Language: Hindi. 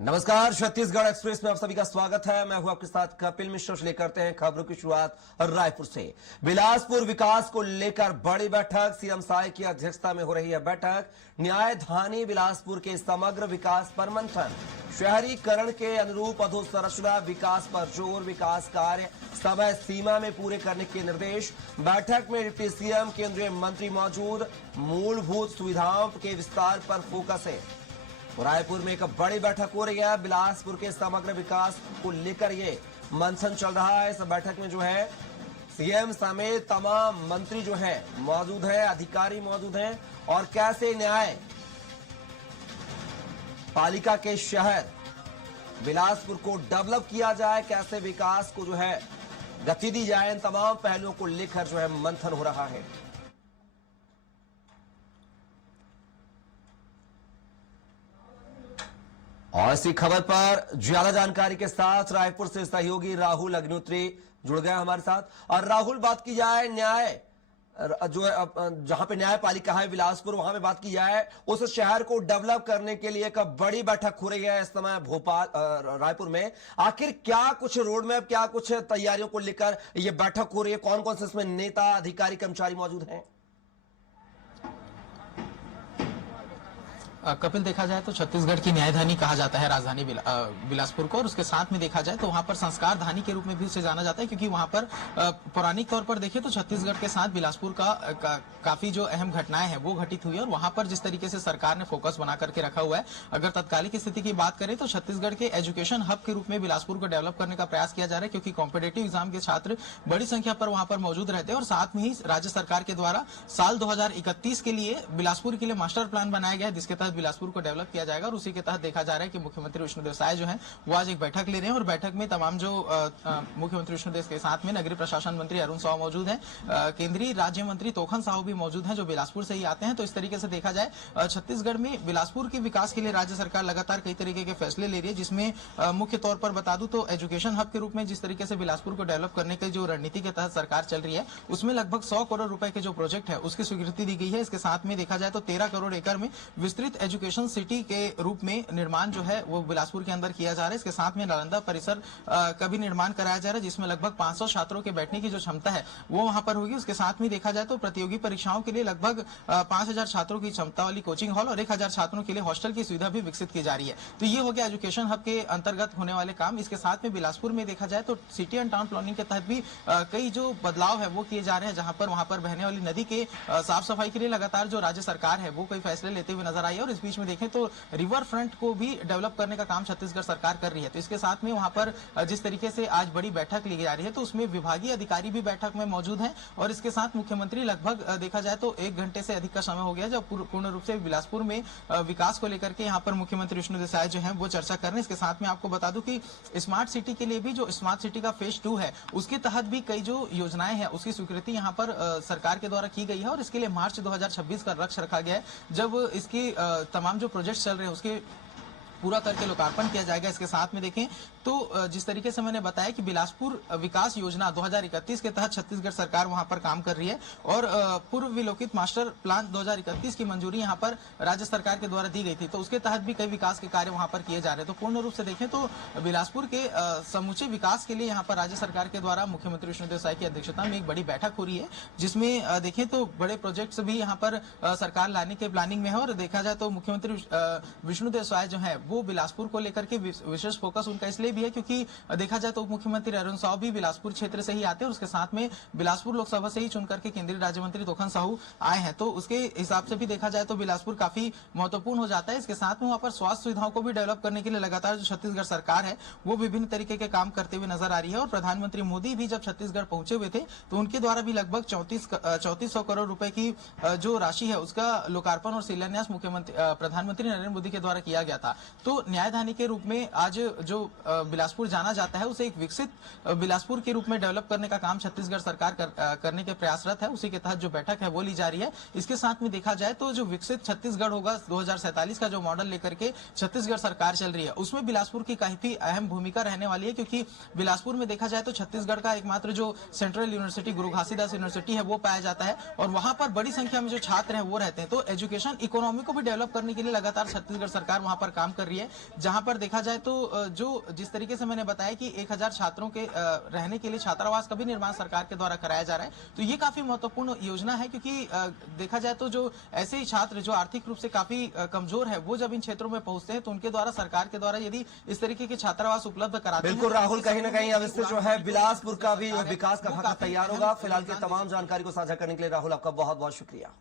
नमस्कार, छत्तीसगढ़ एक्सप्रेस में आप सभी का स्वागत है। मैं हूं आपके साथ कपिल मिश्र। लेकर करते हैं खबरों की शुरुआत रायपुर से। बिलासपुर विकास को लेकर बड़ी बैठक, सीएम साय की अध्यक्षता में हो रही है बैठक। न्यायधानी बिलासपुर के समग्र विकास पर मंथन, शहरीकरण के अनुरूप अधोसंरचना विकास पर जोर, विकास कार्य समय सीमा में पूरे करने के निर्देश। बैठक में डिप्टी सीएम, केंद्रीय मंत्री मौजूद। मूलभूत सुविधाओं के विस्तार पर फोकस है। रायपुर में एक बड़ी बैठक हो रही है। बिलासपुर के समग्र विकास को लेकर ये मंथन चल रहा है। इस बैठक में जो है सीएम समेत तमाम मंत्री जो है मौजूद है, अधिकारी मौजूद हैं। और कैसे न्याय पालिका के शहर बिलासपुर को डेवलप किया जाए, कैसे विकास को जो है गति दी जाए, इन तमाम पहलुओं को लेकर जो है मंथन हो रहा है। और इसी खबर पर ज्यादा जानकारी के साथ रायपुर से सहयोगी राहुल अग्निहोत्री जुड़ गए हमारे साथ। और राहुल, बात की जाए न्याय जो जहां पे न्यायपालिका है बिलासपुर, वहां पे बात की जाए, उस शहर को डेवलप करने के लिए एक बड़ी बैठक हो रही है इस समय भोपाल रायपुर में। आखिर क्या कुछ रोड मैप, क्या कुछ तैयारियों को लेकर यह बैठक हो रही है? कौन कौन से इसमें नेता, अधिकारी, कर्मचारी मौजूद हैं? कपिल, देखा जाए तो छत्तीसगढ़ की न्यायधानी कहा जाता है राजधानी बिलासपुर को, और उसके साथ में देखा जाए तो वहां पर संस्कार धानी के रूप में भी उसे जाना जाता है, क्योंकि वहां पर पौराणिक तौर पर देखें तो छत्तीसगढ़ के साथ बिलासपुर काफी जो अहम घटनाएं हैं वो घटित हुई है। और वहां पर जिस तरीके से सरकार ने फोकस बना करके रखा हुआ है, अगर तत्कालिक स्थिति की बात करें तो छत्तीसगढ़ के एजुकेशन हब के रूप में बिलासपुर को डेवलप करने का प्रयास किया जा रहा है, क्योंकि कॉम्पिटेटिव एग्जाम के छात्र बड़ी संख्या पर वहां पर मौजूद रहते हैं। और साथ में ही राज्य सरकार के द्वारा साल 2031 के लिए बिलासपुर के लिए मास्टर प्लान बनाया गया है, जिसके तहत बिलासपुर को डेवलप किया जाएगा। और उसी के तहत देखा जा रहा है कि मुख्यमंत्री विष्णुदेव साय जो हैं वो आज एक बैठक ले रहे हैं। और बैठक में तमाम जो मुख्यमंत्री विष्णुदेव के साथ में नगरीय प्रशासन मंत्री अरुण साव मौजूद हैं, केंद्रीय राज्य मंत्री तोखन साहू भी मौजूद हैं, जो बिलासपुर से ही आते हैं। तो इस तरीके से देखा जाए छत्तीसगढ़ में बिलासपुर के विकास के लिए राज्य सरकार लगातार कई तरीके के फैसले ले रही है, जिसमें मुख्य तौर पर बता दूं तो एजुकेशन हब के रूप में जिस तरीके से बिलासपुर को डेवलप करने की जो रणनीति के तहत सरकार चल रही है, उसमें लगभग 100 करोड़ रुपए के जो प्रोजेक्ट है उसकी स्वीकृति दी गई है। इसके साथ में देखा जाए तो 13 करोड़ एकड़ में विस्तृत एजुकेशन सिटी के रूप में निर्माण जो है वो बिलासपुर के अंदर किया जा रहा है। इसके साथ में नालंदा परिसर का भी निर्माण कराया जा रहा है, जिसमें लगभग 500 छात्रों के बैठने की जो क्षमता है वो वहां पर होगी। उसके साथ में देखा जाए तो प्रतियोगी परीक्षाओं के लिए लगभग 5000 छात्रों की क्षमता वाली कोचिंग हॉल और 1000 छात्रों के लिए हॉस्टल की सुविधा भी विकसित की जा रही है। तो ये हो गया एजुकेशन हब के अंतर्गत होने वाले काम। इसके साथ में बिलासपुर में देखा जाए तो सिटी एंड टाउन प्लानिंग के तहत भी कई जो बदलाव है वो किए जा रहे हैं, जहां पर वहां पर बहने वाली नदी के साफ सफाई के लिए लगातार जो राज्य सरकार है वो कई फैसले लेते हुए नजर आई है। और इस बीच में देखें तो रिवर फ्रंट को भी डेवलप करने का काम छत्तीसगढ़ सरकार कर रही है। तो इसके साथ में वहां पर जिस तरीके से आज बड़ी बैठक ली जा रही है, तो उसमें विभागीय अधिकारी भी बैठक में मौजूद हैं। और इसके साथ मुख्यमंत्री लगभग देखा जाए तो 1 घंटे से अधिक का समय हो गया जब पूर्ण रूप से बिलासपुर में विकास को लेकर के यहाँ पर मुख्यमंत्री विष्णुदेव साय जो है वो चर्चा कर रहे हैं। इसके साथ में आपको बता दूं कि स्मार्ट सिटी के लिए भी जो स्मार्ट सिटी का फेज 2 है उसके तहत भी कई जो योजनाएं हैं उसकी स्वीकृति यहाँ पर सरकार के द्वारा की गई है। और इसके लिए मार्च 2026 का लक्ष्य रखा गया है, जब इसके तमाम जो प्रोजेक्ट चल रहे हैं उसके पूरा करके लोकार्पण किया जाएगा। इसके साथ में देखें तो जिस तरीके से मैंने बताया कि बिलासपुर विकास योजना 2031 के तहत छत्तीसगढ़ सरकार वहां पर काम कर रही है, और पूर्व विलोकित मास्टर प्लान 2031 की मंजूरी यहां पर राज्य सरकार के द्वारा दी गई थी, तो उसके तहत भी कई विकास के कार्य वहां पर किए जा रहे हैं। तो पूर्ण रूप से देखें तो बिलासपुर के समूचे विकास के लिए यहाँ पर राज्य सरकार के द्वारा मुख्यमंत्री विष्णुदेव साय की अध्यक्षता में एक बड़ी बैठक हो रही है, जिसमें देखें तो बड़े प्रोजेक्ट्स भी यहाँ पर सरकार लाने के प्लानिंग में है। और देखा जाए तो मुख्यमंत्री विष्णुदेव साय जो है वो बिलासपुर को लेकर के विशेष फोकस उनका इसलिए भी है क्योंकि देखा जाए तो उप मुख्यमंत्री अरुण साव भी बिलासपुर क्षेत्र से ही आते हैं, और उसके साथ में बिलासपुर लोकसभा से ही चुन करके केंद्रीय राज्य मंत्री तोखन साहू आए हैं। तो उसके हिसाब से भी देखा जाए तो बिलासपुर काफी महत्वपूर्ण हो जाता है। इसके साथ में वहां पर स्वास्थ्य सुविधाओं को भी डेवलप करने के लिए लगातार जो छत्तीसगढ़ सरकार है वो विभिन्न तरीके के काम करते हुए नजर आ रही है। और प्रधानमंत्री मोदी भी जब छत्तीसगढ़ पहुंचे हुए थे तो उनके द्वारा भी लगभग 3400 करोड़ रुपए की जो राशि है उसका लोकार्पण और शिलान्यास प्रधानमंत्री नरेंद्र मोदी के द्वारा किया गया था। तो न्यायधानी के रूप में आज जो बिलासपुर जाना जाता है उसे एक विकसित बिलासपुर के रूप में डेवलप करने का काम छत्तीसगढ़ सरकार करने के प्रयासरत है। उसी के तहत जो बैठक है वो ली जा रही है। इसके साथ में देखा जाए तो जो विकसित छत्तीसगढ़ होगा 2047 का जो मॉडल लेकर के छत्तीसगढ़ सरकार चल रही है उसमें बिलासपुर की काफी अहम भूमिका रहने वाली है, क्योंकि बिलासपुर में देखा जाए तो छत्तीसगढ़ का एकमात्र जो सेंट्रल यूनिवर्सिटी गुरु घासीदास यूनिवर्सिटी है वो पाया जाता है और वहां पर बड़ी संख्या में जो छात्र हैं वो रहते हैं। तो एजुकेशन इकोनॉमी को भी डेवलप करने के लिए लगातार छत्तीसगढ़ सरकार वहां पर काम कर रही है। जहां पर देखा जाए तो जो जिस तरीके से मैंने बताया कि 1000 छात्रों के रहने के लिए छात्रावास का भी निर्माण सरकार के द्वारा कराया जा रहा है, तो ये काफी महत्वपूर्ण योजना है, क्योंकि देखा जाए तो जो ऐसे ही छात्र जो आर्थिक रूप से काफी कमजोर है वो जब इन क्षेत्रों में पहुंचते हैं तो उनके द्वारा सरकार के द्वारा यदि इस तरीके के छात्रावास उपलब्ध कराते हैं। बिल्कुल राहुल, कहीं ना कहीं अब इससे जो है बिलासपुर का भी विकास का खाका तैयार होगा। फिलहाल की तमाम जानकारी को साझा करने के लिए राहुल आपका बहुत बहुत शुक्रिया।